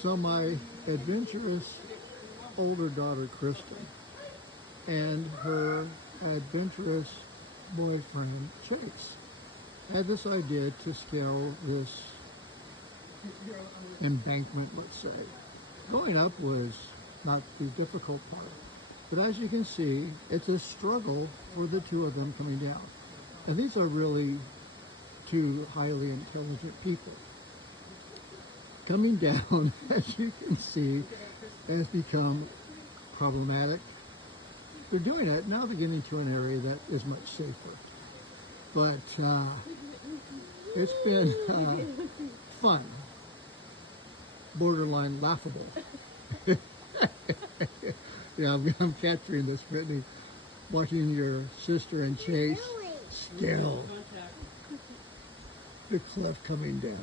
So my adventurous older daughter, Kristen, and her adventurous boyfriend, Chase, had this idea to scale this embankment, let's say. Going up was not the difficult part, but as you can see, it's a struggle for the two of them coming down. And these are really two highly intelligent people. Coming down, as you can see, has become problematic. They're doing it, now they're getting to an area that is much safer. But it's been fun, borderline laughable. Yeah, I'm capturing this, Brittany, watching your sister and Chase scale the cliff coming down.